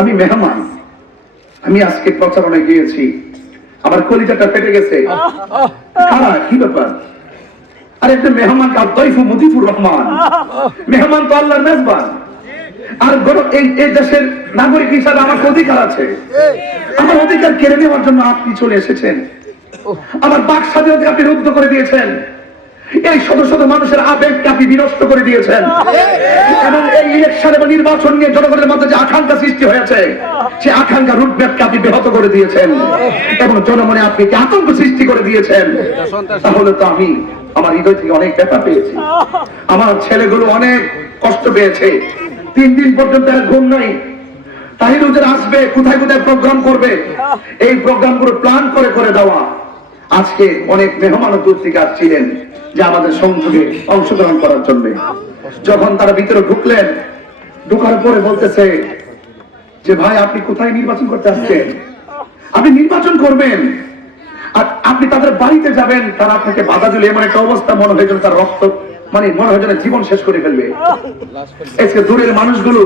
আমি মেহমান, আমি আজকে প্রচারণায় গিয়েছি, আমার কলিজাটা ফেটে গেছে। কারা, কি ব্যাপার? আর একটা মেহমান আদাইফু মুজিবুর রহমান, মেহমান তো আল্লাহর মেজবান। আর এই দেশের নাগরিক হিসাবে আমার অধিকার আছে, আমার অধিকার কেড়ে নেওয়ার জন্য আপনি চলে এসেছেন। আমার বাক স্বাধীনতা আপনি রুদ্ধ করে দিয়েছেন। এই শত শত মানুষের আবেগকে আপনি বিনষ্ট করে দিয়েছেন। এবং এই ইলেকশন এবং নির্বাচন নিয়ে জনগণের মধ্যে যে আকাঙ্ক্ষা সৃষ্টি হয়েছে, সেই আকাঙ্ক্ষা রুটম্যাপকে আপনি ব্যাহত করে দিয়েছেন এবং জনমনে আপনি আতঙ্ক সৃষ্টি করে দিয়েছেন। তাহলে তো আমি আমার হৃদয় থেকে অনেক ব্যথা পেয়েছি, আমার ছেলেগুলো অনেক কষ্ট পেয়েছে। 3 দিন পর্যন্ত ঘুম নাই। তাহিরুদ্দিন আসবে, কোথায় কোথায় প্রোগ্রাম করবে, এই প্রোগ্রামগুলো প্ল্যান করে করে দেওয়া। আজকে অনেক মেহমান দূর থেকে আসছিলেন যে আমাদের সংযোগে অংশগ্রহণ করার জন্য। যখন তারা ভিতরে ঢুকলেন, ঢুকার পরে বলতেছে যে ভাই আপনি কোথায় নির্বাচন করতে আসছেন? আপনি নির্বাচন করবেন আর আপনি তাদের বাড়িতে যাবেন, তারা আপনাকে বাধা দিলে এমন একটা অবস্থা মনে হয় যেন তার রক্ত, মানে মনে হয় যেন জীবন শেষ করে ফেলবে। আজকে দূরের মানুষগুলো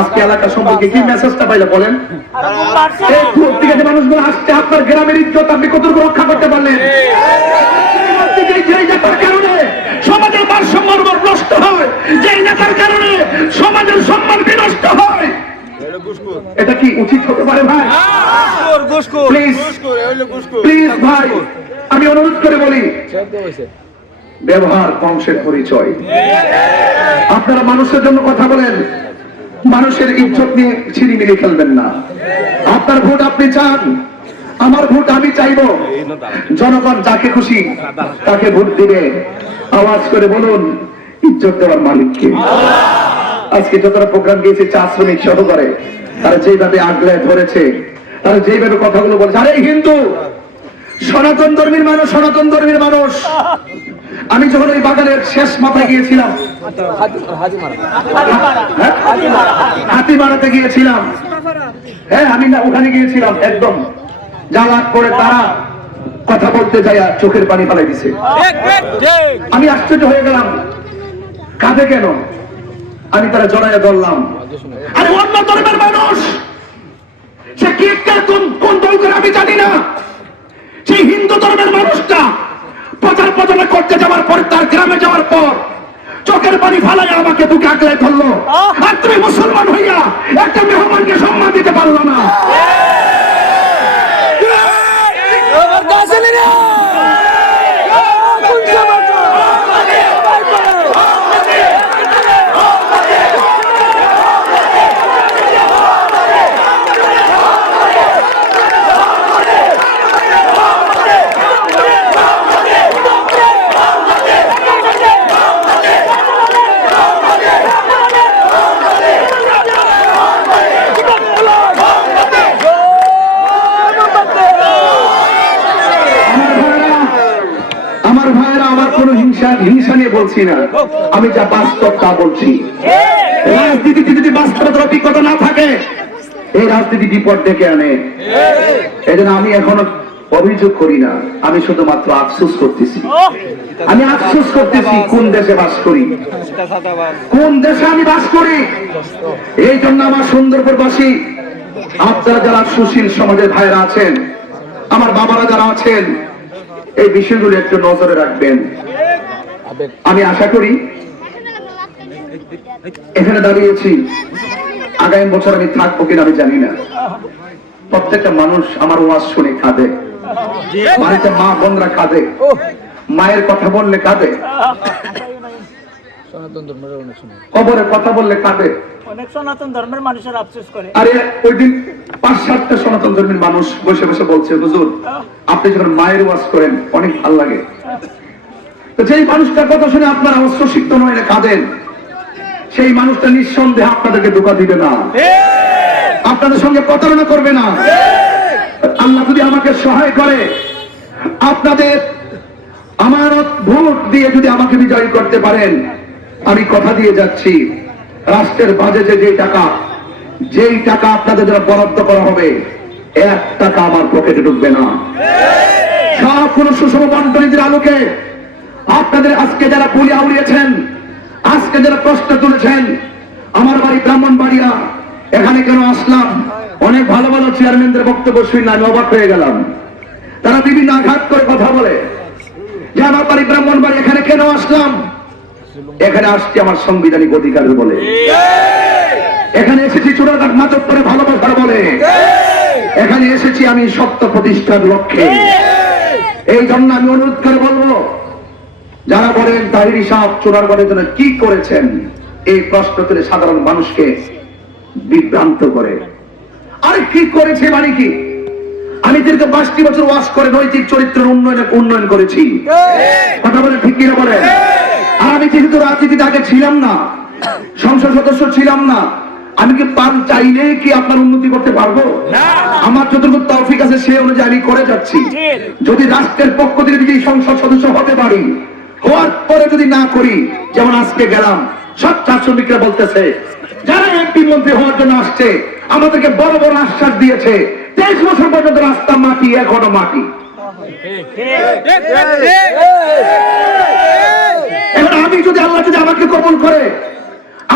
আজকে এলাকা সম্পর্কে কি মেসেজটা পাইলে বলেন? এই দূর থেকে যে মানুষগুলো আসছে, আপনার গ্রামের ইজ্জত আপনি কতটুকু রক্ষা করতে পারলেন? যেই নেতার কারণে সমাজের ভারসাম্য নষ্ট হয়, যেই নেতার কারণে সমাজের সম্মান বিনষ্ট হয়, এটা কি উচিত হতে পারে ভাই? প্লিজ ভাই, আমি অনুরোধ করে বলি, ব্যবহার বংশের পরিচয়। আপনারা মানুষের জন্য কথা বলেন, মানুষের ইজ্জত নিয়ে ছিনিমিনি খেলবেন না। আপনার ভোট আপনি চান, আমার ভোট আমি চাইবো। জনগণ যাকে খুশি তাকে ভোট দিবে। আওয়াজ করে বলুন, ইজ্জত দেওয়ার মালিককে। আজকে যতটা প্রোগ্রাম গিয়েছে, চা শ্রমিক সহকারে, তারা যেভাবে আগলে ধরেছে, তারা যেভাবে কথাগুলো বলেছে, আরে হিন্দু সনাতন ধর্মীর মানুষ, সনাতন ধর্মীর মানুষ। আমি যখন ওই বাগানের শেষ মাথায় গিয়েছিলাম, হাতিমারাতে গিয়েছিলাম, হ্যাঁ আমি না ওখানে গিয়েছিলাম, একদম যাওয়ার পরে তারা কথা বলতে যায় চোখের পানি ফেলাই দিছে। আমি আশ্চর্য হয়ে গেলাম, কাঁদে কেন? আমি তারা জড়াইয়া ধরলাম, আরে অন্য ধর্মের মানুষ, সে কি কোন দল করে আমি জানি না, সেই হিন্দু ধর্মের মানুষটা প্রচারণা করতে যাওয়ার পর, তার গ্রামে যাওয়ার পর চোখের পানি ফালাই আমাকে বুকে আগলে ধরলো। আর তুমি মুসলমান হইয়া একটা মেহমানকে সম্মান দিতে পারলো না। হিংসা নিয়ে বলছি না, আমি যা বাস্তব তা বলছি। রাজনীতিতে যদি বাস্তবতার অভিজ্ঞতা না থাকে, এই রাজনীতি বিপদ ডেকে আনে। এই জন্য আমি এখনো অভিযোগ করি না, আমি শুধুমাত্র আফসোস করতেছি। আমি আফসোস করতেছি কোন দেশে বাস করি, কোন দেশে আমি বাস করি। এই জন্য আমার সুন্দরপুরবাসী, আপনারা যারা সুশীল সমাজের ভাইরা আছেন, আমার বাবারা যারা আছেন, এই বিষয়গুলো একটু নজরে রাখবেন। আমি আশা করি এখানে দাঁড়িয়েছি, আগামী বছর আমি থাকবো কিনা আমি জানি না। প্রত্যেকটা মানুষ আমার ওয়াজ শুনে কাঁদে, বাড়িতে মা বোনরা কাঁদে, মায়ের কথা বললে কাঁদে, কবরের কথা বললে কাঁদে। অনেক সনাতন ধর্মের মানুষের আফসোস করে। আরে ওই দিন 5-7টা সনাতন ধর্মের মানুষ বসে বসে বলছে, হুজুর আপনি যখন মায়ের ওয়াজ করেন অনেক ভালো লাগে। তো যেই মানুষটার কথা শুনে আপনারা অস্ত্রসিক্ত নয় কাঁদেন, সেই মানুষটা নিঃসন্দেহে আপনাদেরকে ধোঁকা দিবে না, আপনাদের সঙ্গে প্রতারণা করবে না। আল্লাহ যদি আমাকে সহায় করে, আপনাদের আমানত ভোট দিয়ে যদি আমাকে বিজয়ী করতে পারেন, আমি কথা দিয়ে যাচ্ছি, রাষ্ট্রের বাজেটে যেই টাকা আপনাদের জন্য বরাদ্দ করা হবে, 1 টাকা আমার পকেটে ঢুকবে না। সব কোন সুষম বন্টনীতির আলোকে আপনাদের আজকে যারা পুলিয়া উড়িয়েছেন, আজকে যারা প্রশ্ন তুলেছেন, আমার বাড়ি ব্রাহ্মণবাড়িয়া, এখানে কেন আসলাম? অনেক ভালো ভালো চেয়ারম্যানদের বক্তব্য শুনে আমি অবাক হয়ে গেলাম। তারা বিভিন্ন আঘাত করে কথা বলে যে আমার বাড়ি ব্রাহ্মণবাড়ি, এখানে কেন আসলাম? এখানে আসছি আমার সাংবিধানিক অধিকারের বলে, এখানে এসেছি চূড়াঘাট মাধবপুরে ভালোবাসার বলে, এখানে এসেছি আমি সত্য প্রতিষ্ঠার লক্ষ্যে। এই জন্য আমি অনুরোধ করে বলবো, যারা বলেন তাহিরি সাহেব চূড়াঘাটের জন্য কি করেছেন, এই প্রশ্ন তুলে সাধারণ মানুষকে বিভ্রান্ত করে। আরে কি করেছে মানে কি? আমি দীর্ঘ 5টি বছর ওয়াজ করে নৈতিক চরিত্রের উন্নয়ন করেছি। কথা বলে ঠিক কিনা বলে? আর আমি যেহেতু রাজনীতিতে আগে ছিলাম না, সংসদ সদস্য ছিলাম না, আমি কি পান চাইলে কি আপনার উন্নতি করতে পারবো? আমার যতটুকু তৌফিক আছে সে অনুযায়ী আমি করে যাচ্ছি। যদি রাষ্ট্রের পক্ষ থেকে যদি সংসদ সদস্য হতে পারি, হওয়ার পরে যদি না করি, যেমন আজকে গেলাম সব চা শ্রমিকরা বলতেছে যারা এমপি মন্ত্রী হওয়ার জন্য আসছে আমাদেরকে বড় বড় আশ্বাস দিয়েছে, 23 বছর পর্যন্ত রাস্তা মাটি, এখনো মাটি। এবার আমি যদি আল্লাহ যদি আমাকে কবুল করে,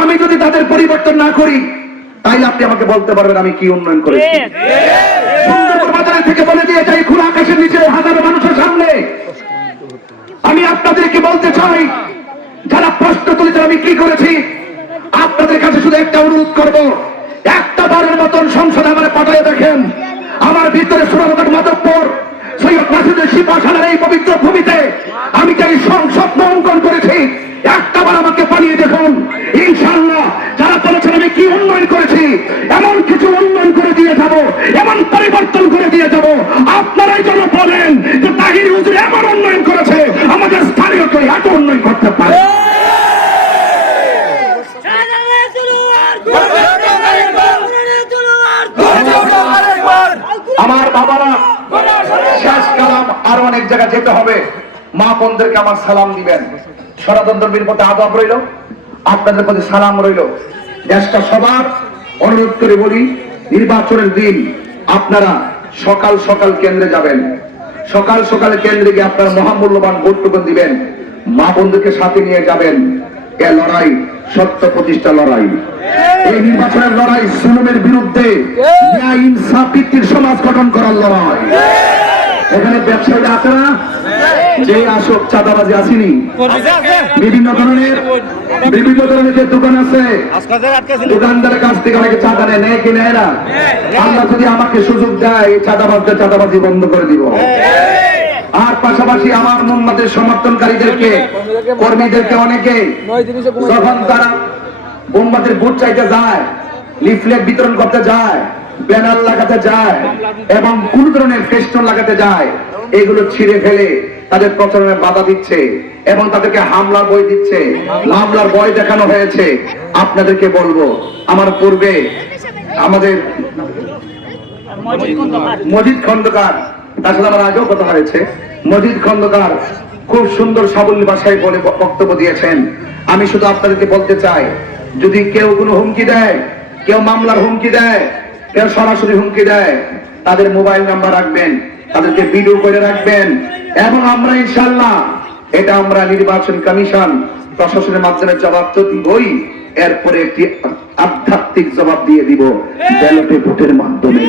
আমি যদি তাদের পরিবর্তন না করি, তাইলে আপনি আমাকে বলতে পারবেন আমি কি উন্নয়ন করেছি। সুন্দরবন বাজারে থেকে বলে দিয়ে যাই খোলা আকাশের নিচে হাজারো মানুষের সামনে, আমি আপনাদেরকে বলতে চাই, যারা প্রশ্ন তুলেছেন আমি কি করেছি, আপনাদের কাছে শুধু একটা অনুরোধ করব, একটা বারের মতন সংসদে আমার পাঠায় দেখেন। আমার ভিতরে চূড়াঘাট মাধবপুর সৈয়দ নাসিরুদ্দিন শিবসানের এই পবিত্র ভূমিতে আমি যাই স্বপ্ন অঙ্কন করেছি, একটা বার আমাকে পাঠিয়ে দেখুন। ইনশাআল্লাহ যারা বলেছেন আমি কি উন্নয়ন করেছি, এমন কিছু উন্নয়ন করে দিয়ে যাব, এমন পরিবর্তন করে দিয়ে যাব, আপনারাই যেন বলেন যে তাহির হুজুর এমন উন্নয়ন করেছে, আমাদের স্থানীয় কেউ এত উন্নয়ন করতে পারে। আমার বাবারা, শেষ কালাম, আর অনেক জায়গা যেতে হবে, মা বোনদেরকে আমার সালাম দিবেন। সনাতন প্রতি আদব রইল, আপনাদের প্রতি সালাম রইল। দেশটা সবার অনুরোধ করে বলি, নির্বাচনের দিন আপনারা সকাল সকাল কেন্দ্রে যাবেন, সকাল সকাল কেন্দ্রে গিয়ে আপনারা মহামূল্যবান ভোটটুকু দিবেন, মা বোনদেরকে সাথে নিয়ে যাবেন। এ লড়াই সত্য প্রতিষ্ঠা লড়াই, এই নির্বাচনের লড়াই জুলুমের বিরুদ্ধে ন্যায় ইনসাফ ভিত্তিক সমাজ গঠন করার লড়াই। এখানে ব্যবসায়ীরা আছে না, যে আসক চাঁদাবাজি আসেনি, বিভিন্ন ধরনের যে দোকান আছে, দোকানদারের কাছ থেকে অনেকে চাঁদা নেয় কি নেয় না? আল্লাহ যদি আমাকে সুযোগ দেয়, চাঁদাবাজদের চাঁদাবাজি বন্ধ করে দিব। আর পাশাপাশি আমার মোহাম্মদের সমর্থনকারীদেরকে, কর্মীদেরকে অনেকে যখন তারা মোহাম্মদের ভোট চাইতে যায়, লিফলেট বিতরণ করতে যায়, ব্যানার লাগাতে যায় এবং কোন ধরনের ফেস্টুন লাগাতে যায়, এগুলো ছিঁড়ে ফেলে তাদের প্রচারণে বাধা দিচ্ছে এবং তাদেরকে হামলার ভয় দিচ্ছে, মামলার ভয় দেখানো হয়েছে। আপনাদেরকে বলবো, আমার পূর্বে আমাদের মজিদ খন্দকার, তার সাথে আমার আগেও কথা হয়েছে, মজিদ খন্দকার খুব সুন্দর সাবলীল ভাষায় বলে বক্তব্য দিয়েছেন। আমি শুধু আপনাদেরকে বলতে চাই, যদি কেউ কোনো হুমকি দেয়, কেউ মামলার হুমকি দেয়, কেউ সরাসরি হুমকি দেয়, তাদের মোবাইল নাম্বার রাখবেন, তাদেরকে ভিডিও করে রাখবেন এবং আমরা ইনশাআল্লাহ এটা আমরা নির্বাচন কমিশন প্রশাসনের মাধ্যমে জবাব তো দিবই, এরপরে একটি আধ্যাত্মিক জবাব দিয়ে দিব ব্যালটে ভোটের মাধ্যমে।